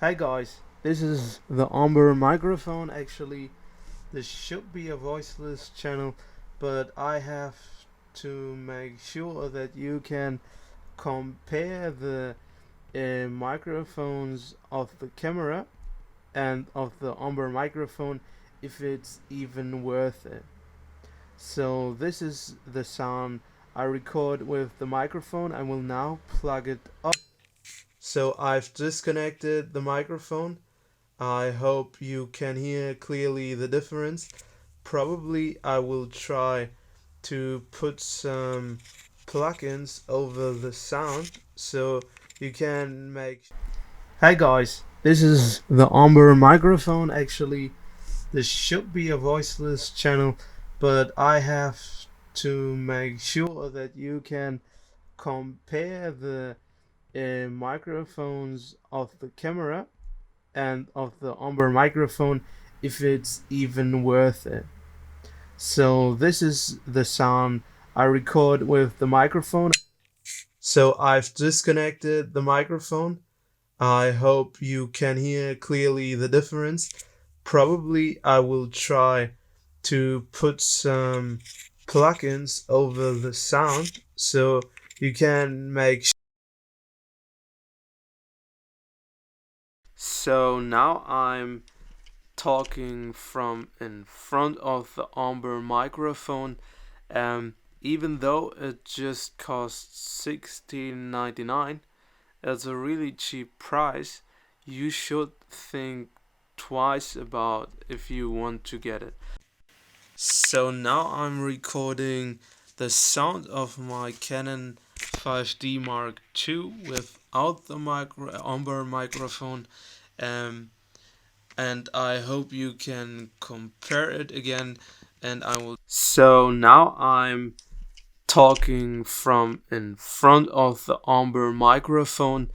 Hi guys, this is the Ombar microphone. Actually, this should be a voiceless channel, but I have to make sure that you can compare the microphones of the camera and of the Ombar microphone if it's even worth it. So this is the sound I record with the microphone. I will now plug it up. So I've disconnected the microphone. I hope you can hear clearly the difference. Probably I will try to put some plugins over the sound so you can make. Hi guys, this is the Ombar microphone. Actually, this should be a voiceless channel, but I have to make sure that you can compare the microphones of the camera and of the Ombar microphone if it's even worth it. So this is the sound I record with the microphone. So I've disconnected the microphone. I hope you can hear clearly the difference. Probably I will try to put some plugins over the sound so you can make. So now I'm talking from in front of the Ombar microphone. Even though it just costs $16.99, it's a really cheap price. You should think twice about if you want to get it. So now I'm recording the sound of my Canon 5D Mark II without the Ombar microphone. Um, and I hope you can compare it again, and I will. So now I'm talking from in front of the Ombar microphone.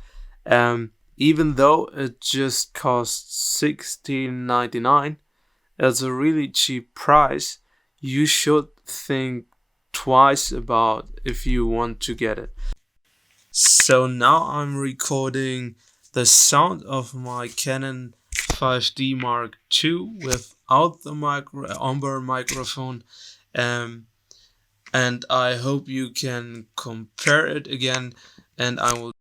Even though it just costs $16.99, it's a really cheap price. You should think twice about if you want to get it. So now I'm recording the sound of my Canon 5D Mark II without the Ombar microphone. And I hope you can compare it again, and I will.